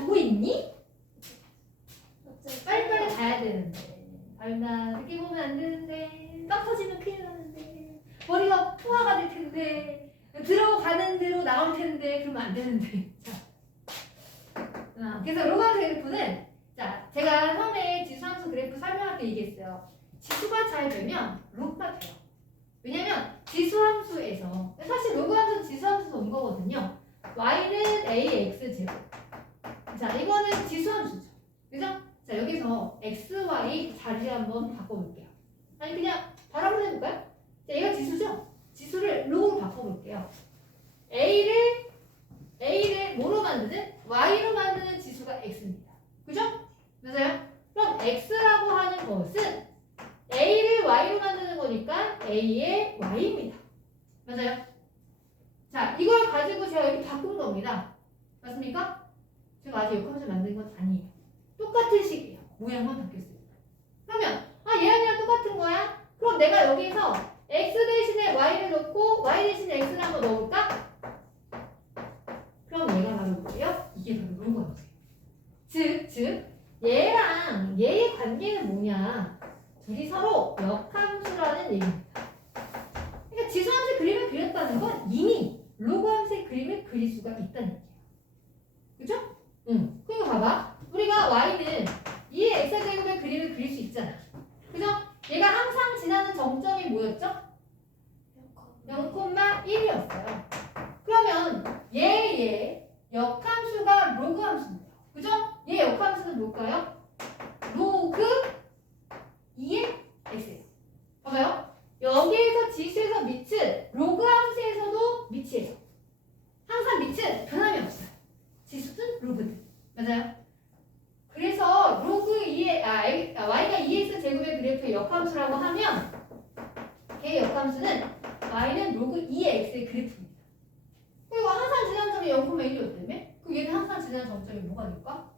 보고 있니? 빨리빨리 가야 되는데. 알나 늦게 보면 안 되는데. 딱 터지면 큰일 나는데. 머리가 포화가 될 텐데. 들어가는 대로 나올 텐데. 그러면 안 되는데. 자. 그래서 로그함수 그래프는 자, 제가 처음에 지수함수 그래프 설명할 때 얘기했어요. 지수가 잘 되면 로그가 돼요. 왜냐면 지수함수에서 사실 로그함수는 지수함수에서 온 거거든요. y는 ax 제곱. 자, 이거는 지수함수죠. 그죠? 자, 여기서 x, y 자리 한번 바꿔볼게요. 아니 그냥 바로 한번 해볼까요? 자, 얘가 지수죠? 지수를 로그로 바꿔볼게요. A를 뭐로 만드는? Y로 만드는 지수가 X입니다. 그죠? 맞아요? 그럼 X라고 하는 것은 A를 Y로 만드는 거니까 A의 Y입니다. 맞아요? 자, 이걸 가지고 제가 이렇게 바꾼 겁니다. 맞습니까? 제가 아직 역함수 만든 건 아니에요. 똑같은 식이에요. 모양만 바뀌었어요. 그러면 얘랑 똑같은 거야? 그럼 내가 여기서 X 대신에 Y를 넣고 Y 대신에 X를 한번 넣어볼까? 그럼 얘가 바로 뭐예요? 이게 바로 로그함수예요. 즉 얘랑 얘의 관계는 뭐냐? 둘이 서로 역함수라는 얘기입니다. 그러니까 지수함수의 그림을 그렸다는 건 이미 로그함수의 그림을 그릴 수가 있다는 얘기예요. 그죠? 응. 그러니까 봐봐. 우리가 y는 2의 x제곱의 그림을 그릴 수 있잖아. 그죠? 얘가 항상 지나는 정점이 뭐였죠? 0,1이었어요. 그러면 얘의 역함수가 로그함수입니다. 그죠? 얘 역함수는 뭘까요? 로그 2의 x예요. 봐봐요. 여기에서 지수에서 밑은 로그함수에서도 밑이에요. 항상 밑은 변함이 없어요. 지수는 로그는. 맞아요? 그래서 로그 2의 y가 2x 제곱의 그래프의 역함수라고 하면 걔의 역함수는 y는 로그 2의 x의 그래프입니다. 그리고 항상 지나는 점이 0,1이었다며? 그럼 얘는 항상 지나는 점점이 뭐가 될까?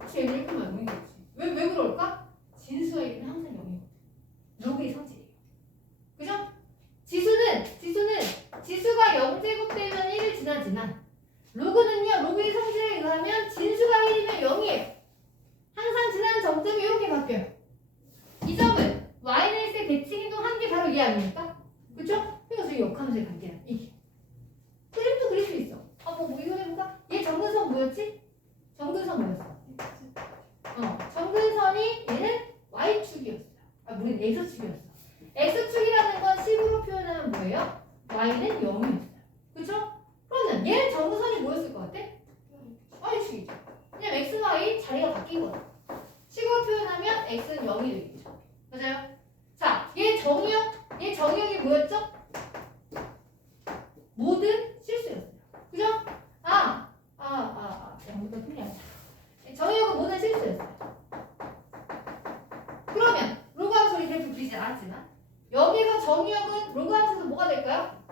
그치, 얘는 1,0이겠지. 왜 그럴까? 진수와 얘는 항상 0이거든. 로그의 성질이에요. 그죠? 지수가 0제곱 되면 1을 지나지만 로그는요, 로그의 성질에 의하면 진수가 1이면 0이에요. 항상 지나는 점점이 이렇게 바뀌어요. 이 점은 y는 x의 대칭이동 한 게 바로 이 아닙니까? 그쵸? 그래서 이 역함수의 관계야. 이게. 그림도 그릴 수 있어. 뭐 이거 해볼까? 얘 정근선 뭐였지? 정근선 뭐였어? 정근선이 얘는 y축이었어요. 우리는 x축이었어. x축이라는 건 식으로 표현하면 뭐예요? y는 0이었어요. 그쵸? 그러면 얘는 정근선이 뭐였을 것 같아? y축이죠. 왜냐면 x, y 자리가 바뀌거든. 식으로 표현하면 x는 0이 되겠죠. 맞아요? 자, 얘 정의역이 뭐였죠? 모든 실수였어요. 그죠? 잘못된 소리 아니야. 정의역은 모든 실수였어요. 그러면 로그함수 그래프 그리지 않았지만 여기서 정의역은 로그함수에서 뭐가 될까요?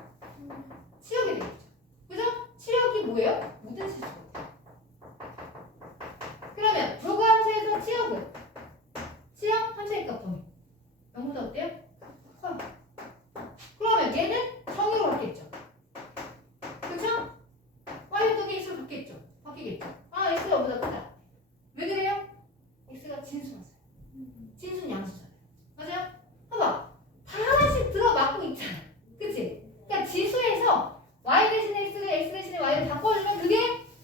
치역이 되겠죠. 그죠? 치역이 뭐예요? 모든 실수거든요. 그러면 로그함수에서 치역은 치역 함수의 값 범위 0보다 어때요? 커요. 그러면 얘는 정의로 바뀌겠죠. 그쵸? y도 x로 바뀌겠죠. x가 0보다 크다. 왜 그래요? x가 진수라서요. 진수는 양수잖아요. 맞아요? 봐봐. 다 하나씩 들어맞고 있잖아. 그치? 그러니까 지수에서 y 대신에 x 대신에 y를 바꿔주면 그게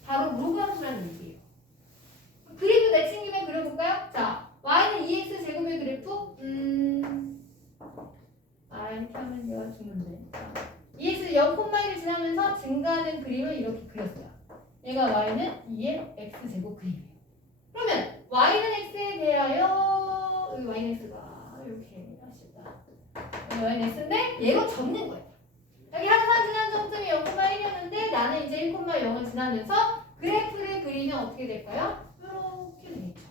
바로 로그함수라는 얘기예요. 그림도 내친 김에 그려볼까요? 자, y는 2x 제곱의 그래프 이렇게 하면 얘가 죽는데 2x 0,1을 지나면서 증가하는 그림을 이렇게 그렸어요. 얘가 y는 2의 x제곱 그림이에요. 그러면 y는 x에 대하여 여기 y는 x가 이렇게 하시다. y는 x인데 얘로 접는 거예요. 여기 항상 지난 점점이 0,1이었는데 나는 이제 1,0을 지나면서 그래프를 그리면 어떻게 될까요? 이렇게 되겠죠.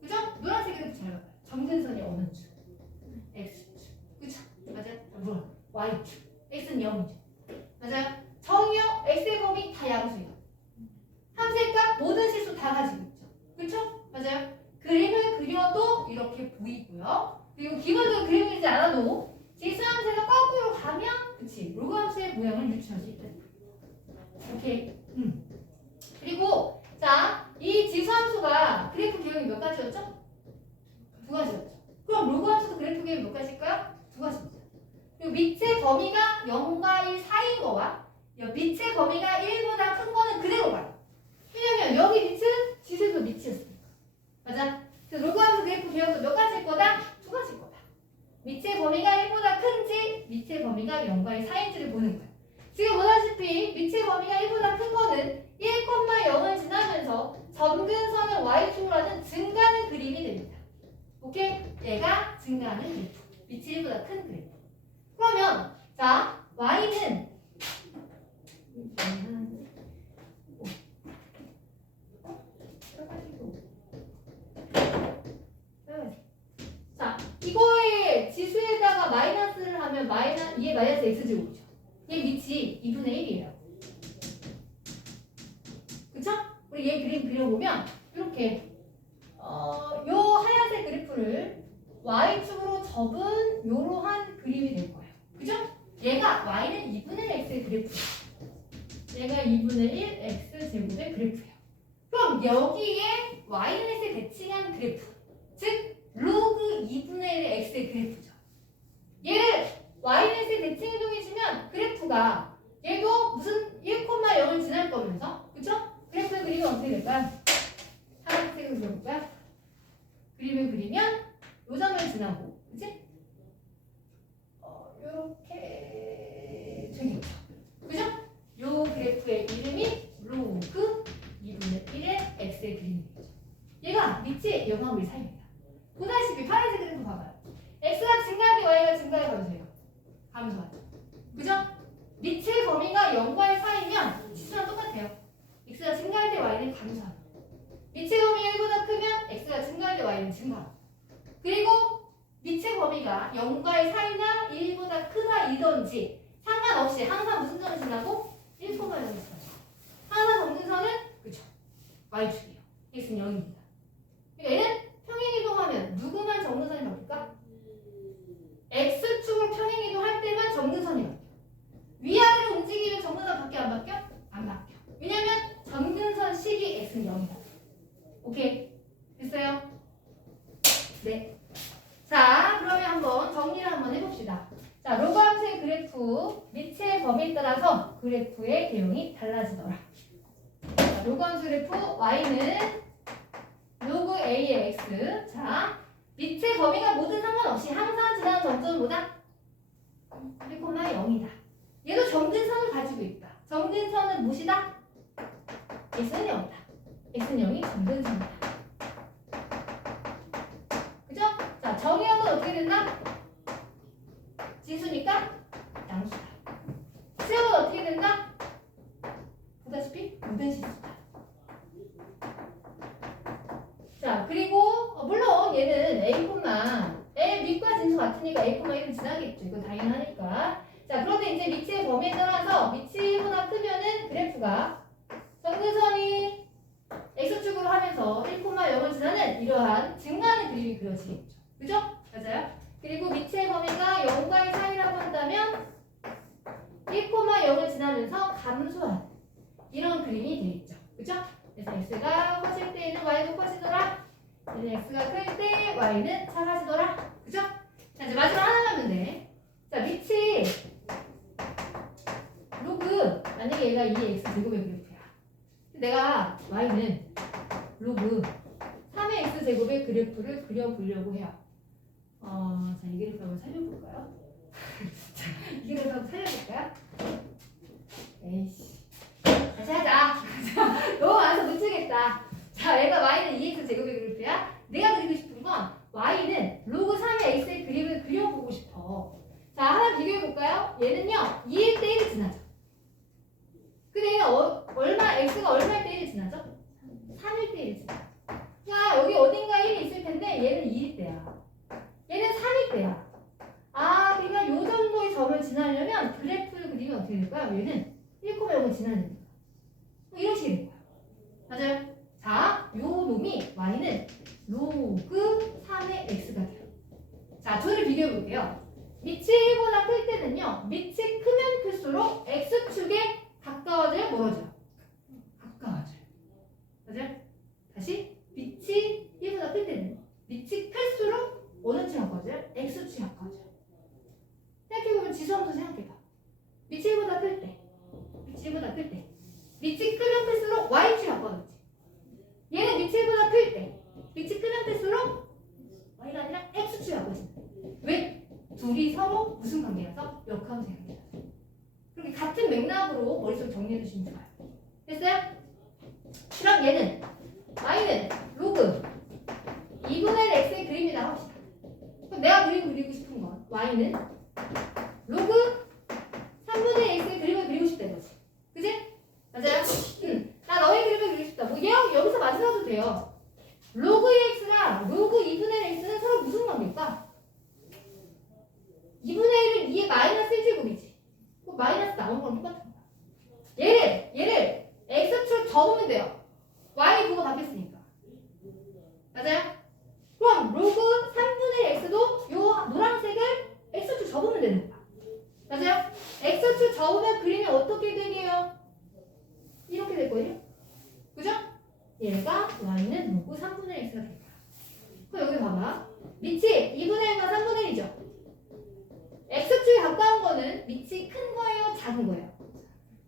그죠? 노란색으로 잘 봐요. 점근선이 어느 줄? x축. 그죠? 맞아요? 뭐야? y축. x는 0이죠. 맞아요? 정의역 x의 범위 다 양수예요. 함수값 모든 실수 다 가지고 있죠. 그쵸? 맞아요? 그림을 그려도 이렇게 보이고요. 그리고 기본적으로 그림 그리지 않아도 지수함수에서 거꾸로 가면 그치? 로그함수의 모양을 유추할 수 있다. 오케이. 그리고 자, 이 범위가 1보다 큰 거는 그대로 가요. 왜냐면 여기 밑은 지수도 밑이었으니까. 맞아? 그래서 로그 함수 그래프 배워서 몇 가지일 거다? 두 가지일 거다. 밑의 범위가 1보다 큰지 밑의 범위가 0과의 사이인지를 보는 거예요. 지금 보다시피 밑의 범위가 1보다 큰 거는 1,0을 지나면서 점근선을 y축으로 하는 증가하는 그림이 됩니다. 오케이? 얘가 증가하는 그래프. 밑이 1보다 큰 그래프. 그러면 자 y는 자 이거의 지수에다가 마이너스를 하면 이게 마이너스 x제곱이죠. 얘 밑이 2분의 1이에요. 그쵸? 우리 얘 그림 그려보면 이렇게 요 하얀색 그래프를 y축으로 접은 요러한 그림이 될 거예요. 그죠? 얘가 y는 2분의 1 x의 그래프예요. 얘가 2분의 1 x 제곱의 그래프예요. 그럼 여기에 y는 x에 대칭한 그래프, 즉 로그 2분의 1 x의 그래프죠. 얘를 y는 x에 대칭 이동해주면 그래프가 얘도 무슨 1,0을 지날 거면서, 그쵸? 그래프의 그림이 어떻게 될까요? 하얀색으로 그려볼까요? 그림을 그리면 요 점을 지나고, 그치? 요렇게 되겠죠. 그죠? 요 그래프의 이름이 로그 2분의 1의 x의 그림이겠죠. 얘가 밑이 0하고 1 사이입니다. 보다시피 파란색 그래프 봐봐요. x가 증가할 때 y가 증가해 가주세요. 감소하죠. 그죠? 밑의 범위가 0과 1 사이면 지수랑 똑같아요. x가 증가할 때 y는 감소하죠. 밑의 범위가 1보다 크면 x가 증가할 때 y는 증가하죠. 그리고 밑의 범위가 0과 1 사이나 1보다 크다이던지 상관없이 항상 무슨 점을 지나고 1,0을 지나죠. 항상 점근선은 그쵸 y축이에요. x는 0입니다. 그러니까 얘는 평행이동하면 누구만 점근선이 바뀔까? x축으로 평행이동할 때만 점근선이 바뀌어. 위아래로 움직이면 점근선 바뀌어 안 바뀌어? 안 바뀌어. 왜냐면 점근선 식이 x는 0이다. 오케이? 됐어요? 네. 자, 그러면 한번 정리를 한번 해봅시다. 자, 로그 함수의 그래프 밑의 범위에 따라서 그래프의 개형이 달라지더라. 자, 로그 함수 그래프 y는 로그 a의 x. 자, 밑의 범위가 뭐든 상관없이 항상 지나는 점점보다 1,0이다. 얘도 점근선을 가지고 있다. 점근선은 무엇이다? x는 0이다. x는 0이 점근선이다. 그죠? 자, 정의역은 어떻게 된다? 지수니까 양수다. 수역은 어떻게 된다? 보다시피 모든 실수다. 자, 그리고 물론 얘는 a, 밑과 진수 같으니까 a,1을 지나겠죠. 이거 당연하니까. 자, 그런데 이제 밑의 범위에 따라서 밑이 보다 크면은 그래프가 점근선이 x축으로 하면서 1,0을 지나는 이러한 증가하는 그림이 그려지겠죠. 그죠? 맞아요? 그리고 밑의 범위가 0과 1 사이라고 한다면 1,0을 지나면서 감소하는 이런 그림이 되겠죠. 그죠? 그래서 x가 커질 때에는 y도 커지더라. x가 클 때 y는 작아지더라. 그죠? 자, 이제 마지막 하나 가면 돼. 자, 밑이 로그, 만약에 얘가 2x 제곱의 그래프야. 내가 y는 로그 3의 x 제곱의 그래프를 그려보려고 해요. 자, 이 그래프 한번 살려볼까요? 자, 이 그래프 한번 살려볼까요? 에이씨. 다시 하자. 너무 많아서 못 치겠다. 자, 얘가 y는 2x 제곱의 그래프야. 내가 그리고 싶은 건 y는 로그 3의 x의 그림을 그려보고 싶어. 자, 하나 비교해볼까요? 얘는요, 2일 때 1을 지나죠. 근데 얘는 x가 얼마일 때 1을 지나죠? 3일 때 1을 지나죠. 야, 여기 어딘가 1이 있을 텐데 얘는 2일 때야. 얘는 3일 때야. 아, 그러니까 요 정도의 점을 지나려면 그래프를 그리면 어떻게 될까요? 얘는 1,0을 지나야 됩니다. 이런 식이 될 거야. 맞아요? 자, 요 놈이 y는 로그 3의 x가 돼요. 자, 둘을 비교해 볼게요. 밑이 1보다 클 때는요, 밑이 크면 클수록 x축에 가까워져요, 멀어져요? 가까워져요. 맞아요? 다시 밑이 1보다 클 때는 밑이 클수록 어느 축이 가까워져요? x축이 가까워져요. 생각해보면 지수 한번 생각해봐. 밑이 1보다 클 때, 밑이 1보다 클 때 맥락으로 머릿속에 정리해 주시면 좋아요. 됐어요? 그럼 얘는 y는 로그 2분의 1 x의 그림이라고 합시다. 그럼 내가 그리고 싶은 건 y는 로그 3분의 x의 그림을 그리고 싶다는 거지. 그지? 맞아요? 나 너의 그림을 그리고 싶다. 뭐 여기서 만들어도 돼요. 로그 x랑 로그 2분의 1 x는 서로 무슨 관계일까? 2분의 1은 2의 마이너스 1제곱이지. 그 마이너스 나온 거랑 똑같은 거야. 얘를 x축 접으면 돼요. y 부가 바뀌었으니까. 맞아요? 그럼 로그 3분의 1 x도 요 노란색을 x축 접으면 되는 거야. 맞아요? x축 접으면 그림이 어떻게 되게요? 이렇게 될 거예요. 그죠? 얘가 y는 로그 3분의 1x가 될 거야. 그럼 여기 봐봐. 밑이 2분의 1과 3분의 1이죠. x축에 가까운 거는 밑이 큰 거예요? 작은 거예요?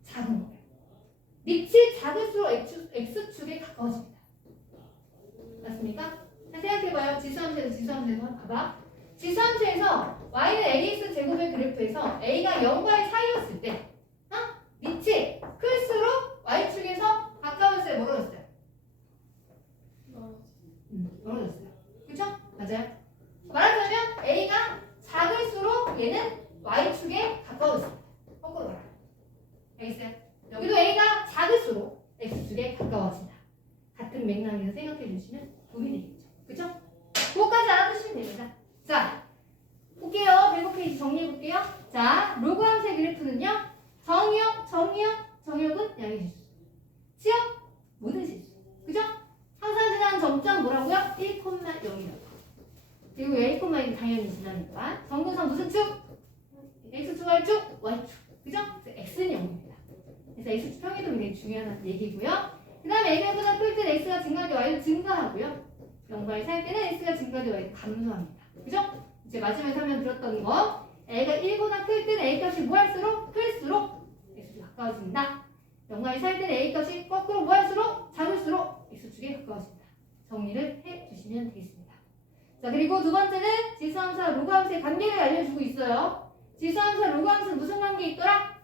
작은 거예요. 밑이 작을수록 x축에 가까워집니다. 맞습니까? 자, 생각해봐요. 지수함수에서 봐봐. 지수함수에서 y는 ax 제곱의 그래프에서 a가 0과의 사이였을 때 밑이 클수록 y축에서 가까웠어요? 멀어졌어요? 멀어졌어요. 그쵸? 맞아요. 말하자면 a가 작을수록 얘는 y축에 가까워집니다. 거꾸로 말하면. 알겠어요? 여기도 a가 작을수록 x축에 가까워진다. 같은 맥락에서 생각해 주시면 도움이 되겠죠. 그쵸? 그거까지 알아두시면 됩니다. 자, 볼게요. 105페이지 정리해 볼게요. 자, 로그 함수의 그래프는요. 정역은 양의 실수. 치역, 모든 실수. 그죠? 항상 지나는 점점 뭐라고요? 1,0이라고. 그리고 A, 1이 당연히 지나니까. 정근선 무슨 축? X축, Y축, Y축. 그죠? X는 0입니다. 그래서 X축 평이동이 되게 중요한 얘기고요. 그 다음에 A가 1보다 클 때는 X가 증가할 때 Y는 증가하고요. 0과에 살 때는 X가 증가할 때 Y는 감소합니다. 그죠? 이제 마지막에 설명 들었던 거. A가 1보다 클 때는 A 값이 뭐 할수록? 클수록 X축이 가까워진다. 0과에 살 때는 A 값이 거꾸로 뭐 할수록? 작을수록 X축에 가까워진다. 정리를 해 주시면 되겠습니다. 자, 그리고 두 번째는 지수함수와 로그함수의 관계를 알려주고 있어요. 지수함수와 로그함수는 무슨 관계에 있더라?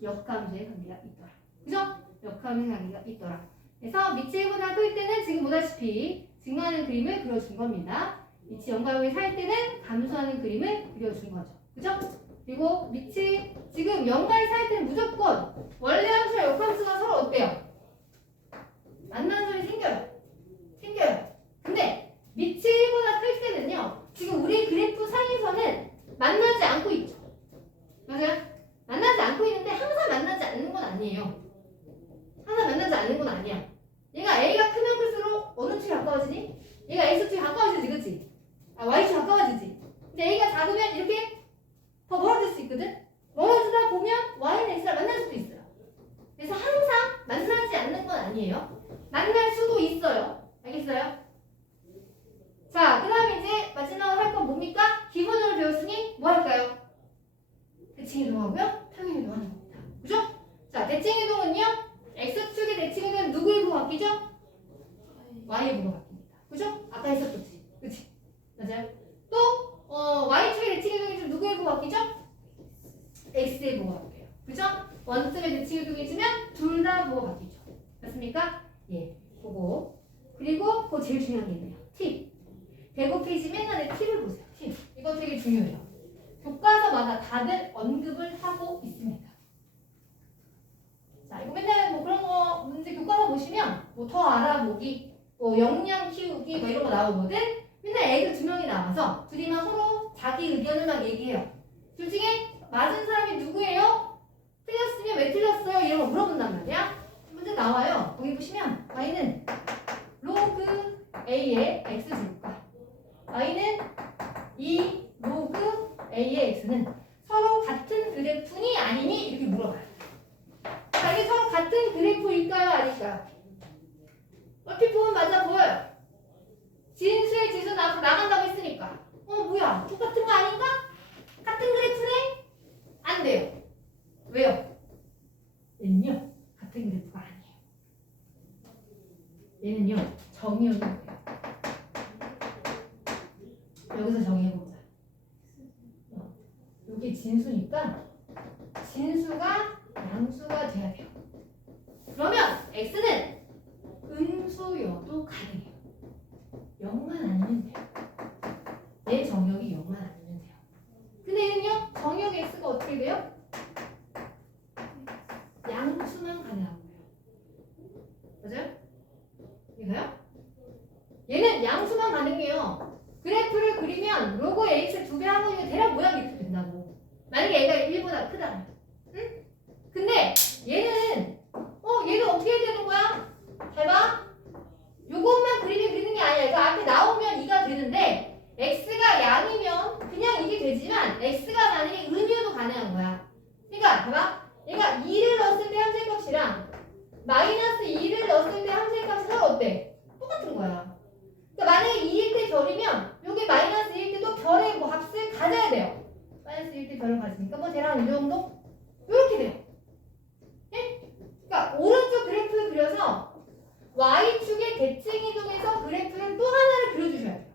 역함수의 관계가 있더라. 그죠? 역함수의 관계가 있더라. 그래서 밑이 1보다 클 때는 지금 보다시피 증가하는 그림을 그려준 겁니다. 밑이 0과 0이 살 때는 감소하는 그림을 그려준 거죠. 그죠? 그리고 밑이 지금 0과 1이 살 때는 무조건 원래 함수와 역함수가 서로 어때요? 만나는 점이 생겨요. 근데 밑이 1보다 클 때는요. 지금 우리 그래프 사이에서는 만나지 않고 있죠. 맞아요? 만나지 않고 있는데 항상 만나지 않는 건 아니에요. 항상 만나지 않는 건 아니야. 얘가 A가 크면 클수록 어느 축이 가까워지니? 얘가 X축이 가까워지지, 그치? Y축이 가까워지지. 근데 A가 작으면 이렇게 더 멀어질 수 있거든? 멀어지다 보면 Y는 X랑 만날 수도 있어요. 그래서 항상 만나지 않는 건 아니에요. 만날 수도 있어요. 알겠어요? 자, 그 다음에 이제 마지막으로 할 건 뭡니까? 기본적으로 배웠으니 뭐 할까요? 대칭이동하고요. 평행이동하는 겁니다. 그죠? 자, 대칭이동은요. X축의 대칭이동은 누구의 부가 바뀌죠? Y의 부가 바뀝니다. 그죠? 아까 했었지. 그치? 맞아요? 또 Y축의 대칭이동이 누구의 부가 바뀌죠? X의 부가 바뀌어요. 그죠? 원점의 대칭이동이지만 둘 다 부가 바뀌죠. 맞습니까? 예, 그거. 그리고 그거 제일 중요한 게 있네요. 팁. 105페이지 맨날에 팁을 보세요. 팁. 이거 되게 중요해요. 교과서마다 다들 언급을 하고 있습니다. 자, 이거 맨날 뭐 그런 거 문제 교과서 보시면 뭐 더 알아보기, 뭐 역량 키우기 뭐 이런 거 나오거든. 맨날 애들 두 명이 나와서 둘이만 서로 자기 의견을 막 얘기해요. 둘 중에 맞은 사람이 누구예요? 틀렸으면 왜 틀렸어요? 이런 거 물어본단 말이야. 문제 나와요. 거기 보시면 y는 로그 a의 x제곱과 y는 2 로그 a의 x는 서로 같은 그래프니 아니니? 이렇게 물어봐요. 자, 이게 서로 같은 그래프일까요? 아닐까요? 얼핏 보면 맞아 보여요. 진수의 지수는 앞으로 나간다고 했으니까. 뭐야? 똑같은 거 아닌가? 같은 그래프네? 안 돼요. 왜요? 얘는요, 같은 그래프가 아니에요. 얘는요, 정의역이에요. 여기서 정의해보자. 여기 진수니까 진수가 양수가 돼야 돼요. 그러면 x는 음수여도 가능해요. 0만 아니면 돼요. 내 정역이 0만 아니면 돼요. 근데 얘는요, 정역 x가 어떻게 돼요? 양수만 가능한 거예요. 맞아요? 이거요? 얘는 양수만 가능해요. 그래프를 그리면 로그 ax 2배 하고 이거 대략 모양이 이렇게 된다고. 만약에 얘가 1보다 크다. 응? 근데 얘는 얘가 어떻게 해야 되는 거야? 잘 봐. 요것만 그리면 되는 게 아니야. 이거 앞에 나오면 2가 되는데 x가 양이면 그냥 이게 되지만 x가 만약에 음이어도 가능한 거야. 그러니까 봐봐. 얘가 2를 넣었을 때 함수값이랑 마이너스 2를 넣었을 때 함수값이 서로 어때? 똑같은 거야. 그러니까 만약에 2일 때 별이면 요게 마이너스 2일 때도 별의 뭐 값을 가져야 돼요. 마이너스 1일 때 별을 가지니까 뭐 대략 이 정도? 요렇게 돼요. 예? 그러니까 오른쪽 그래프를 그려서 Y축의 대칭 이동에서 그래프를 또 하나를 그려주셔야 돼요.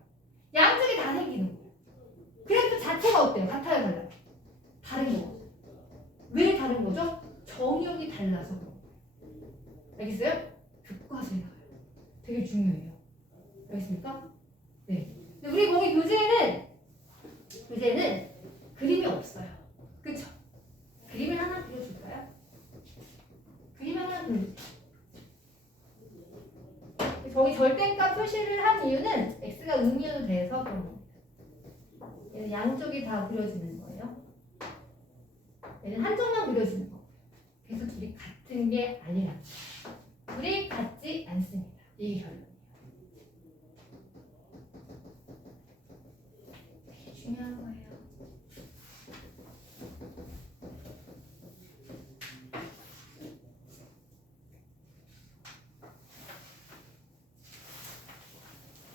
양쪽이 다 생기는 거예요. 그래프 자체가 어때요? 같아요, 달라요? 다른 거죠. 왜 다른 거죠? 정역이 달라서 그런 거예요. 알겠어요? 교과서에 나와요. 되게 중요해요. 알겠습니까? 네. 근데 우리 거기 교재에는 그림이 없어요. 그쵸? 그림을 하나 그려줄까요? 그림 하나 그려줄까요? 거기 절대값 표시를 한 이유는 x가 음이어도 돼서 그런 겁니다. 얘는 양쪽이 다 그려지는 거예요. 얘는 한쪽만 그려지는 거고요. 그래서 둘이 같은 게 아니라 둘이 같지 않습니다. 이게 결론이에요. 되게 중요한 거예요.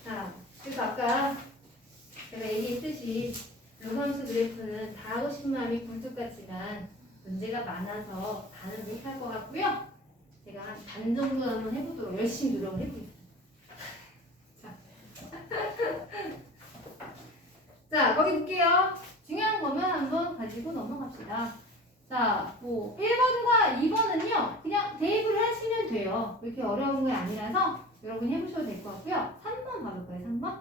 자, 그래서 아까 제가 얘기했듯이 로함수 그래프는 다 하고 싶은 마음이 굴뚝 같지만 문제가 많아서 다는 못할 것 같고요. 제가 한 반 정도 한번 해보도록 열심히 노력을 해보겠습니다. 자, 거기 볼게요. 중요한 거만 한번 가지고 넘어갑시다. 자, 뭐 1번과 2번은요. 그냥 대입을 하시면 돼요. 그렇게 어려운 게 아니라서 여러분이 해보셔도 될 것 같고요. 3번 봐볼까요? 3번.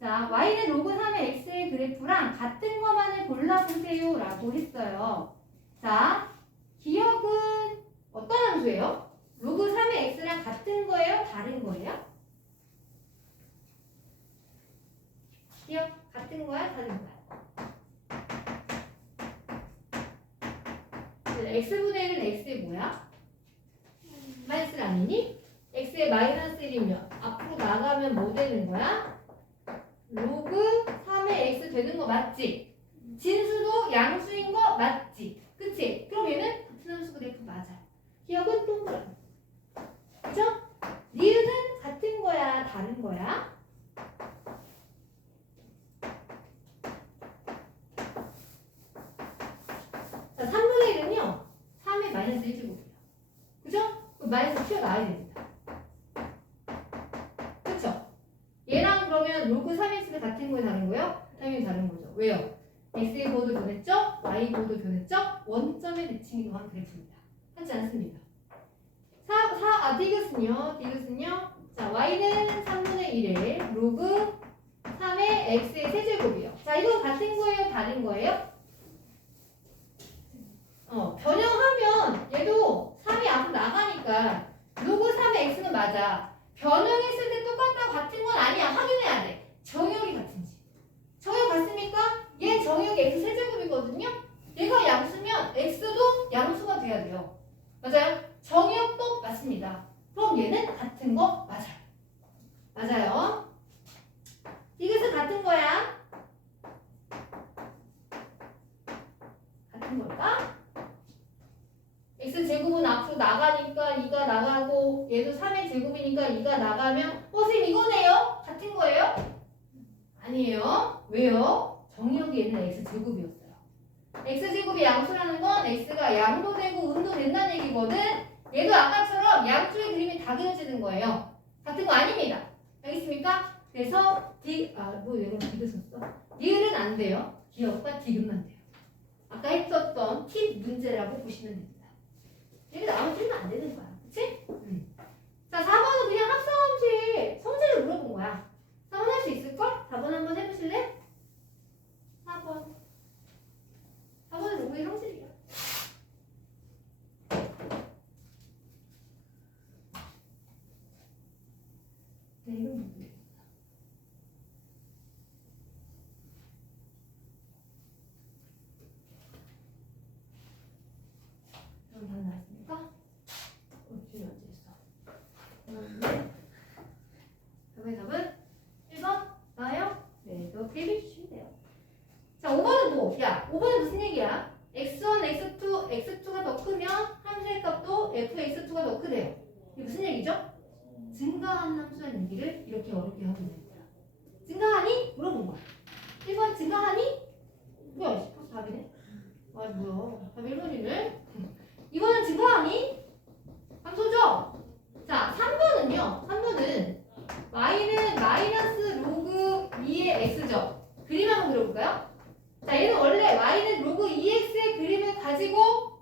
자, y는 로그 3의 x의 그래프랑 같은 것만을 골라보세요 라고 했어요. 자, 기억은 어떤 함수예요? 로그 3의 x랑 같은 거예요? 다른 거예요? 기억 같은 거야? 다른 거야? x분의 1은 x의 뭐야? 마이너스 아니니? x의 마이너스 1이면 앞으로 나가면 뭐 되는 거야? 로그 3의 x 되는 거 맞지? 진수도 양수인 거 맞지? 그치? 그럼 얘는 같은 함수 그래프 맞아요. 기억은 동그라미. 그죠? 니은은 같은 거야? 다른 거야? 자, 3분의 1은요 3의 마이너스 1제곱이에요. 그죠? 그럼 마이너스 튀어나와야 됩니다. 그쵸? 얘랑 그러면 로그 3x는 같은 거에 다른 거예요? 당연히 다른 거죠. 왜요? x의 보도 변했죠? y 보도 변했죠? 원점의 대칭 이동한 그래프입니다. 하지 않습니다. 디귿은요? 자, y는 3분의 1에 로그 3의 x의 세제곱이요. 자, 이거 같은 거예요? 다른 거예요? 변형하면 얘도 3이 앞으로 나가니까 로그 3의 x는 맞아. 변형했을 때 똑같다고 같은 건 아니야. 확인해야 돼. 정역이 같은지. 정역 같습니까? 얘 정역이 x 세제곱이거든요. 얘가 양수면 x도 양수가 돼야 돼요. 맞아요? 정역도 맞습니다. 그럼 얘는 같은 거 맞아요. 맞아요. 이것은 같은 거야. 같은 걸까? x제곱은 앞으로 나가니까 2가 나가고 얘도 3의 제곱이니까 2가 나가면 선생님 이거네요? 같은 거예요? 아니에요. 왜요? 정역이 얘는 x제곱이었어요. x제곱이 양수라는 건 x가 양도 되고 음도 된다는 얘기거든. 얘도 아까처럼 양쪽의 그림이 다 그려지는 거예요. 같은 거 아닙니다. 알겠습니까? 그래서 여기 디귿 썼어. 니은은 안 돼요. 기억과 디귿만 돼요. 아까 했었던 팁 문제라고 보시면 됩니다. 이렇게 나오면 틀리면 안 되는 거야. 그치? 자, 4번은 그냥 합성함수의 성질을 물어본 거야. 4번 할 수 있을걸? 4번 한번 해보실래? 4번. 4번은 로그의 성질이야. 네, 이건 뭐예요? 그럼 다 나왔습니까? 지금 언제 했어? 답의 답은 1번 나와요? 네, 이거 대입해 주시면 돼요. 자, 5번은 뭐? 야, 5번은 무슨 얘기야? x1, x2, x2가 더 크면 함수의 값도 fx2가 더 크대요. 이게 무슨 얘기죠? 증가하는 함수라는 얘기를 이렇게 어렵게 하고 있는 거야. 증가하니? 물어본 거야. 1번 증가하니? 뭐야, 벌써 답이네? 아, 뭐야. 답 1번이네? 이거는 증가하니? 함수죠? 자, 3번은요. 3번은 y는 마이너스 로그 2의 x죠. 그림 한번 그려볼까요? 자, 얘는 원래 y는 로그 2x의 그림을 가지고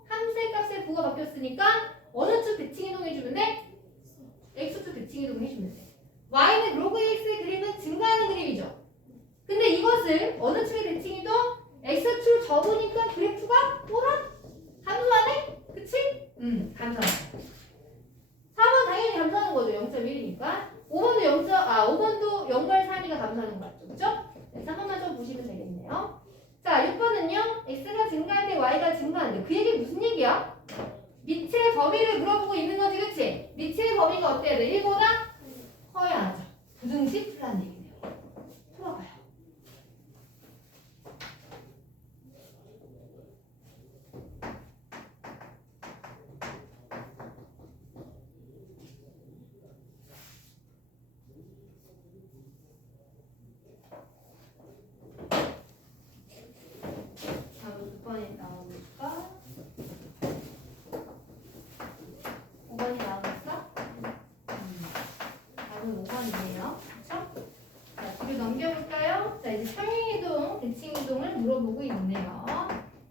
함수의 값의 부호가 바뀌었으니까 어느 쪽 대칭 이동해주면 돼? x축 대칭 이동해주면 돼. y는 로그 2x의 그림은 증가하는 그림이죠. 근데 이것을 어느 축의 대칭 이동? x축 접으니까 그래프가 뭐라? 감소하네? 그치? 감소하네. 4번 당연히 감소하는 거죠. 0.1이니까. 5번도 0.3이가 감소하는 거 맞죠? 그죠? 네, 3번만 좀 보시면 되겠네요. 자, 6번은요. x가 증가할 때 y가 증가하는데 그 얘기 무슨 얘기야? 밑의 범위를 물어보고 있는 거지, 그치? 밑의 범위가 어때야 돼? 1보다 커야 하죠. 부등식 풀라는 얘기네요. 풀어봐요. 다음 6번이 나오니까 5번이 나오니까 답은 5번이네요. 그렇죠? 자, 뒤로 넘겨볼까요? 자, 이제 평행이동, 대칭이동을 물어보고 있네요.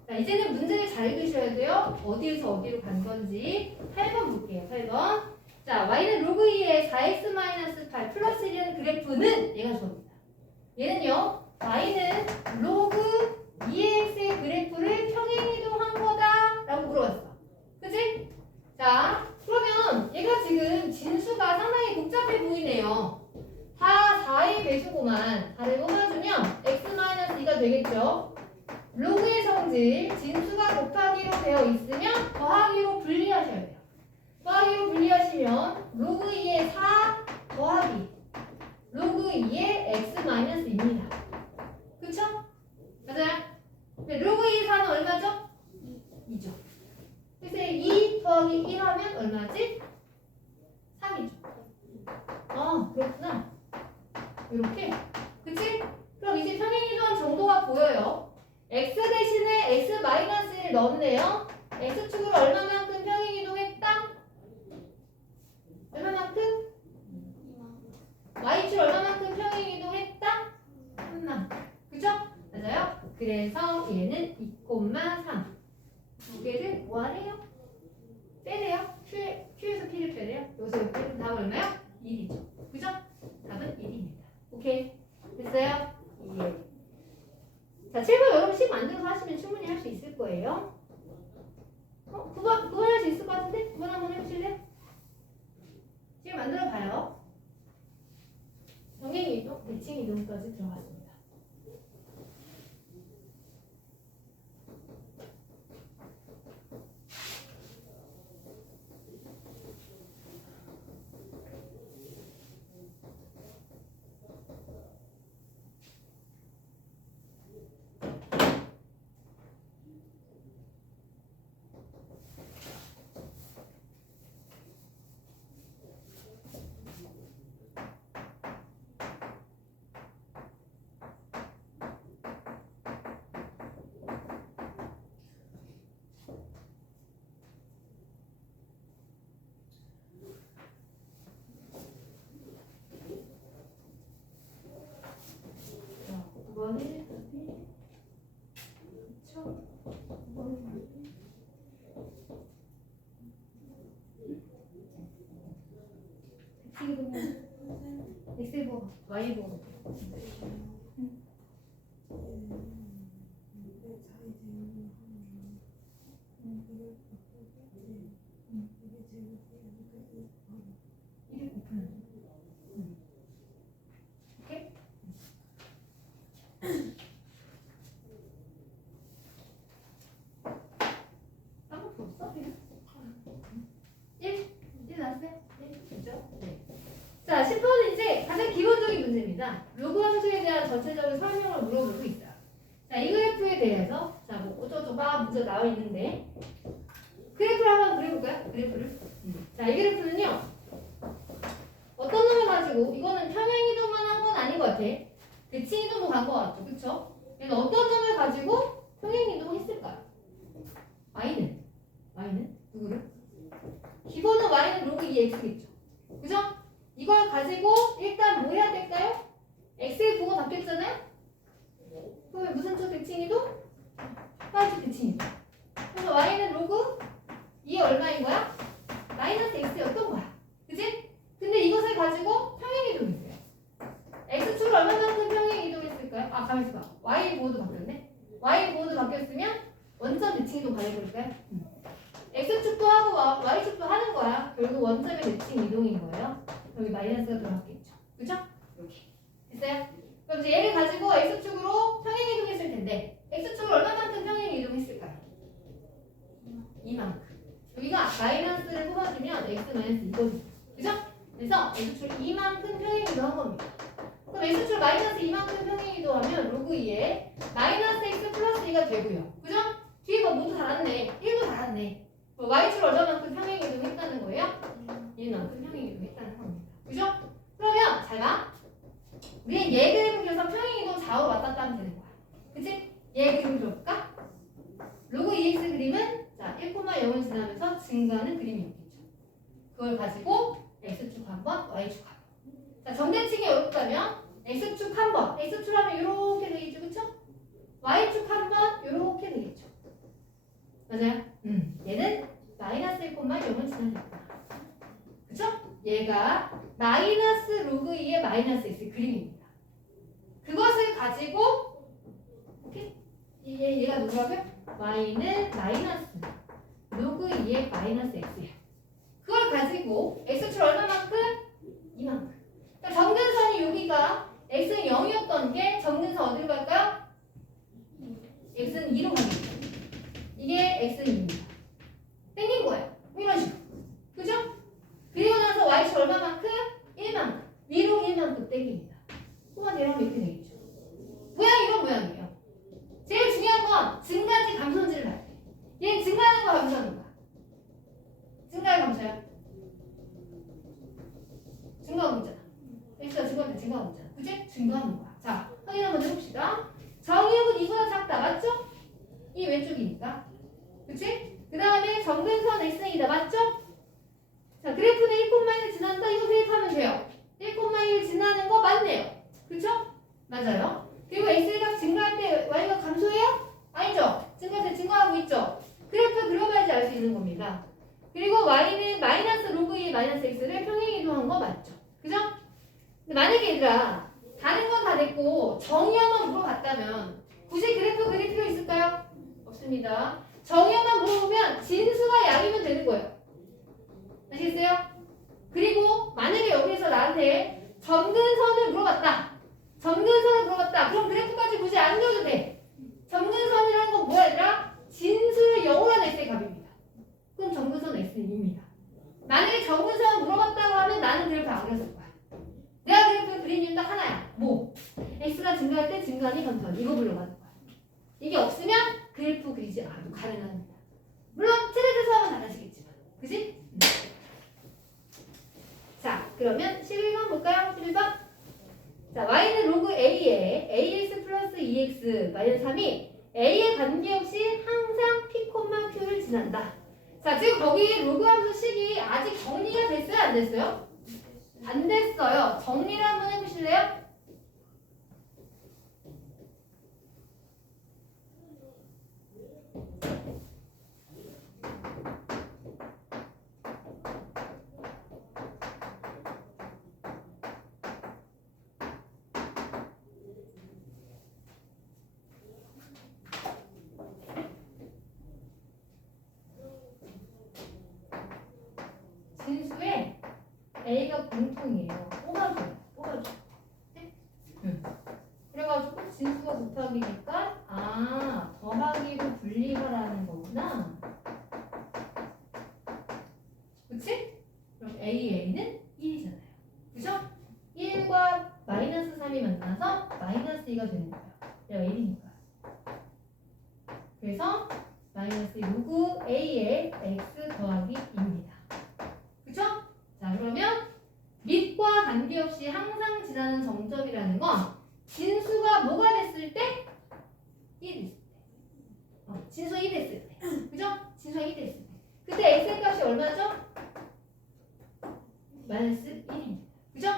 자, 이제는 문제를 잘 읽으셔야 돼요. 어디에서 어디로 간 건지. 8번 볼게요. 8번. 자, y는 로그 2의 4x-8 플러스 1이라는 그래프는 얘가 주어집니다. 얘는요. y는 로그 2x의 그래프를 평행이동한 거다 라고 물어봤어. 그치? 자, 그러면 얘가 지금 진수가 상당히 복잡해 보이네요. 다 4의 배수고만 4를 뽑아주면 x-2가 되겠죠. 로그의 성질 진수가 곱하기로 되어 있으면 더하기로 분리하셔야 돼요. 더하기로 분리하시면 로그 2의 4 더하기 로그 2의 x-2입니다. 그쵸? 맞아요? 네, 로그 2의 4는 얼마죠? 2죠. 그래서 2 더하기 1 하면 얼마지? 3이죠. 아, 그렇구나. 이렇게. 그치? 그럼 이제 평행이동 정도가 보여요. x 대신에 x-1을 넣었네요. x축으로 얼마만큼 평행이동했다? 얼마만큼? y축 얼마만큼 평행이동했다? 3만. 그죠? 맞아요? 그래서 얘는 2,3. 두 개를 뭐 하래요? 빼래요? Q에서 P를 빼래요? 여기서 빼면 답은 얼마요? 1이죠. 그죠? 답은 1입니다. 오케이. 됐어요? 예. 자, 7번 여러분 식 만들어서 하시면 충분히 할 수 있을 거예요. 9번 할 수 있을 것 같은데? 9번 한번 해보실래요? 식 만들어 봐요. 정행이동, 대칭이동까지 들어갔습니다. X기 보면 X 보고 Y 보고 오케이? 아무것도 없어? 1 나왔어요? 1 그죠? 네. 자, 10번은 이제 가장 기본적인 문제입니다. 로그 함수에 대한 전체적인 설명을 물어보고 있어요. 자, 이 그래프에 대해서 자, 뭐 어쩌고 막 문제 나와 있는데 그래프를 한번 그려볼까요? 그래프를. 자, 이 그래프는요. 어떤 놈을 가지고 이거는 평행이동만 한 건 아닌 것 같아. 대칭이동도 간 것 같죠, 그쵸? 그래서 어떤 놈을 가지고 평행이동을 했을까요? y는 누구를? 기본은 y는 로그 2x겠죠. 그죠? 이걸 가지고 일단 뭐 해야 될까요? x의 부호가 바뀌었잖아요? 그러면 무슨 쪽 대칭이동? y축 대칭이동. 그래서 y는 로그 2에 얼마인 거야? 마이너스 x였던 거야. 그치? 근데 이것을 가지고 평행이동했어요. x축을 얼마만큼 평행이동했을까요? 아, 가만있어 봐. y 부호도 바뀌었네? y 부호도 바뀌었으면 원점 대칭이동 가려볼까요? x축도 하고 y축도 하는 거야. 결국 원점의 대칭 이동인 거예요. 여기 마이너스가 들어갔겠죠. 그죠? 이렇게. 됐어요? 그럼 이제 얘를 가지고 x축으로 평행 이동했을 텐데 x축을 얼마만큼 평행 이동했을까요? 이만큼. 여기가 마이너스를 뽑아주면 x 마이너스 이거든요. 그죠? 그래서 x축을 이만큼 평행 이동한 겁니다. 그럼 x축을 마이너스 이만큼 평행 이동하면 로그 2에 마이너스 x 플러스 2가 되고요. 그죠? 뒤에 모두 달았네. 1도 달았네. y축을 얼마만큼 평행 이동했다는 거예요? 1만큼 평행 이동했다는 겁니다. 그죠? 그러면 잘 봐. 우리는 얘 그림을 그려서 평행 이동 좌우로 왔다 갔다 하면 되는 거야. 그치? 얘 그림 그려볼까? 로그 2x 그림은 자 1,0을 지나면서 증가하는 그림이었겠죠. 그걸 가지고 x축 한 번, y축 한 번. 자, 정대칭이 어렵다면 x축 한 번, x축 하면 이렇게 되겠죠. 그쵸? y축 한 번, 이렇게 되겠죠. 맞아요? 얘는 마이너스 1,0을 지나겠다. 그쵸? 얘가 마이너스 로그 2의 마이너스 x 그림입니다. 그것을 가지고 이렇게 얘가 누구라고요? y는 마이너스 로그 2의 마이너스 x예요. 그걸 가지고 x축 얼마만큼? 이만큼. 그러니까 정근선이 여기가 x는 0이었던 게 정근선 어디로 갈까요? x는 2로 가겠죠. 이게 x는 2입니다. 땡긴 거예요. 이런 식으로. 그죠? 그리고 나서 y축 얼마만큼? 1만큼. 위로 1만큼 땡깁니다. 뽑아내려면 이렇게 되겠죠. 모양이 이런 모양이에요. 제일 중요한 건 증가인지 감소인지를 봐야 돼. 얘는 증가하는 거 감소하는 거야. 증가요 감소요? 증가하고 있잖아. x가 증가할 때 증가하고 있잖아. 그치? 증가하는 거야. 자, 확인 한번 해봅시다. 정의역은 이보다 작다. 맞죠? 이 왼쪽이니까. 그치? 그 다음에 정근선 x는 2다. 맞죠? 자, 그래프는 1,1을 지난다. 이거 대입하면 돼요. 1,1 지나는 거 맞네요. 그쵸? 맞아요. 그리고 x가 증가할 때 y가 감소해요? 아니죠. 증가할 때 증가하고 있죠. 그래프 그려봐야지 알 수 있는 겁니다. 그리고 y는 마이너스 로그 2 마이너스 x를 평행 이동한 거 맞죠? 그죠? 근데 만약에 얘들아 다른 건 다 됐고 정의 한번 물어봤다면 굳이 그래프 그릴 필요 있을까요? 없습니다. 정의만 물어보면 진수가 양이면 되는 거예요. 아시겠어요? 그리고 만약에 여기서 나한테 점근선을 물어봤다. 점근선을 물어봤다. 그럼 그래프까지 굳이 안 그려도 돼. 점근선이라는 건 뭐야 얘들아? 진수를 0으로 하는 x의 값입니다. 그럼 점근선 x는 2입니다. 만약에 점근선을 물어봤다고 하면 나는 그래프 안 그렸을 거야. 내가 그래프 그린 이유는 딱 하나야. 뭐? x가 증가할 때 증가하니 감소하니 이거 물어봤는 거야. 이게 없으면 그래프 그리지 않아도 가능합니다. 물론 틀에 대해서 하면 달라지겠지만. 그지? 자, 그러면 11번 볼까요? 11번. 자, y는 로그 a에 ax 플러스 2x 마이너스 3이 a에 관계없이 항상 p, q를 지난다. 자, 지금 거기 로그 함수 식이 아직 정리가 됐어요? 안 됐어요? 안 됐어요. 정리를 한번 해보실래요? A가 공통이에요. 뽑아줘요. 네? 그래가지고 진수가 곱하기니까 더하기로 분리하라는 거구나. 그치? 그럼 AA는 1이잖아요. 그죠? 1과 마이너스 3이 만나서 마이너스 2가 되는 거예요. 얘가 1이니까. 그래서 마이너스 로그 A의 X 더하기 2입니다. 그쵸? 자, 그러면 밑과 관계없이 항상 지나는 정점이라는 건 진수가 뭐가 됐을 때? 1이 됐을 때. 진수가 1 됐을 때. 그죠? 진수가 1 됐을 때. 그때 X의 값이 얼마죠? 마이너스 1입니다. 그죠?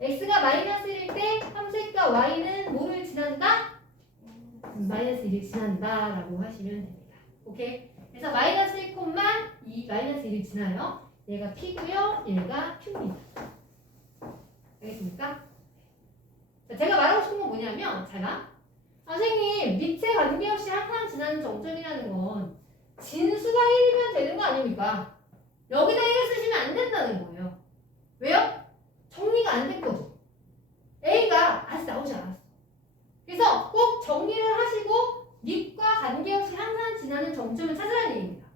X가 마이너스 1일 때 함수의 Y는 뭐를 지난다? 마이너스 1을 지난다 라고 하시면 됩니다. 오케이? 그래서 마이너스 1, 마이너스 1을 지나요. 얘가 P고요. 얘가 Q입니다. 알겠습니까? 자, 제가 말하고 싶은 건 뭐냐면 선생님 밑에 관계없이 항상 지나는 정점이라는 건 진수가 1이면 되는 거 아닙니까? 여기다 1을 쓰시면 안 된다는 거예요. 왜요? 정리가 안 됐거든. A가 아직 나오지 않았어. 그래서 꼭 정리를 하시고 밑과 관계없이 항상 지나는 정점을 찾으라는 얘기입니다.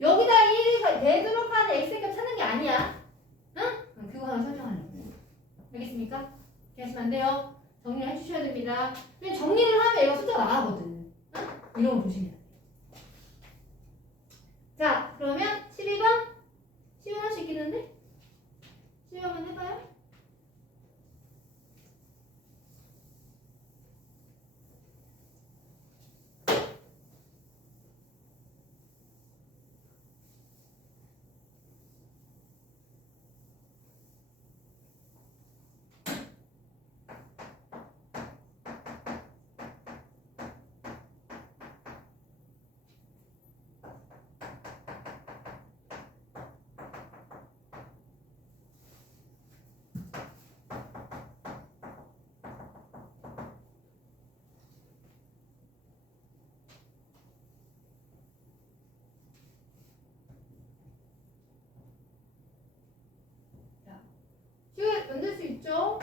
여기다 1이 되도록 하는 X값 찾는 게 아니야. 응? 그거 하나 설명하려고. 알겠습니까? 이렇게 하시면 안 돼요. 정리를 해주셔야 됩니다. 왜냐면 정리를 하면 얘가 숫자가 나가거든. 응? 이런 거 보시면 돼요. 자, 그러면 12번? 12번 할 수 있겠는데? 12번 한번 해봐요. 만들 수 있죠.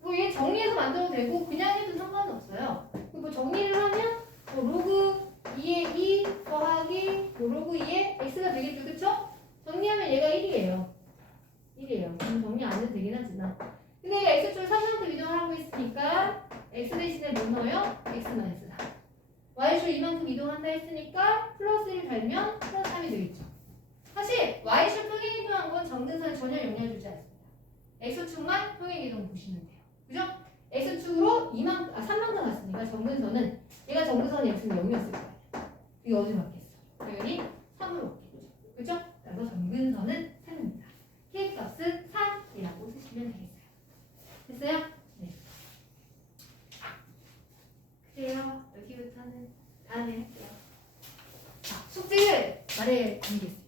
뭐 얘 정리해서 만들어도 되고 그냥 해도 상관은 없어요. 뭐 정리를 하면 로그 2의 2 더하기 로그 2의 x가 되겠죠. 그쵸? 정리하면 얘가 1이에요. 1이에요. 정리 안 해도 되긴 하지만. 근데 얘가 x축을 3만큼 이동을 하고 있으니까 x 대신에 뭐 넣어요? x-4. y축 이만큼 이동한다 했으니까 플러스 1 달면 플러스 3이 되겠죠. 사실 y축 평행 이동한 건 정근선에 전혀 영향을 주지 않습니다. X축만 평행 이동 보시면 돼요. 그죠? X축으로 3만큼 갔으니까 정근선은 얘가 정근선이 X는 0이었을 거예요. 이게 어디로 맞겠어? 당연히 3으로 맞겠죠. 그죠? 그래서 정근선은 3입니다. K값은 3이라고 쓰시면 되겠어요. 됐어요? 네. 그래요. 여기부터는 다음에 할게요. 자, 숙제를 말해드리겠습니다.